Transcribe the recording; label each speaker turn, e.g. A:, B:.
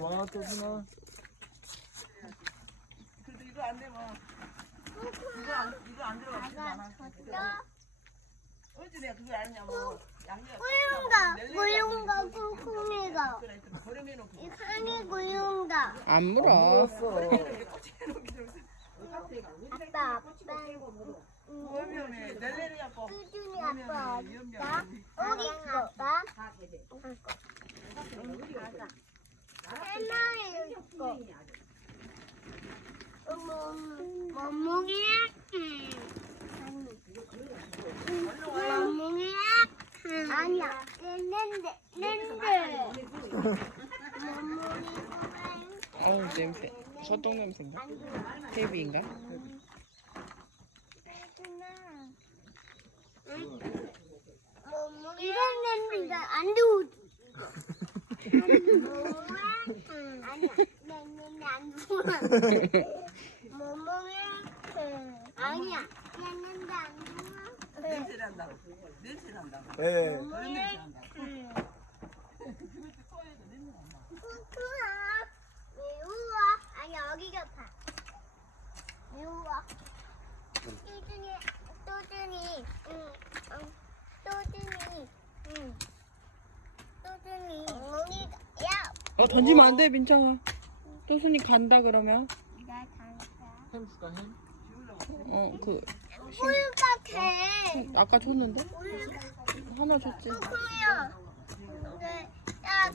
A: 와, 또구나.
B: 그래도 이거 안 되면 이거 안 이거 안 들어가지 않아. 어제 내가 그걸 아냐면 양념.
C: 고용가, 고용가, 콩콩이가. 이 산이 고용가.
D: 안 물어.
C: 아빠, 아빠.
B: 그러면
C: 수준이 아빠? 어디 있어?
D: 소똥 냄새인가? 헤비인가?
C: 이런 냄새가 안 좋지. 아니야, 냄새 안 좋아. 멍멍이 아니야, 냄새 안 좋아.
B: 냄새 난다고. 냄새 난다고.
A: 예.
B: 그런 냄새 난다고.
C: 쿠쿠야, 미우와 아니 여기가 봐. 미우와. 또준이, 또준이, 응, 응, 또준이, 응, 또준이. 멍멍이가, 야,
D: 어 던지면 안 돼 민창아. 또순이 간다 그러면.
C: 나 간다.
A: 햄 줄까, 햄?
D: 어그
C: 꿀같아.
D: 아까 줬는데?
C: 꿀.
D: 하나 줬지.
C: 쿠쿠야. 근데 야,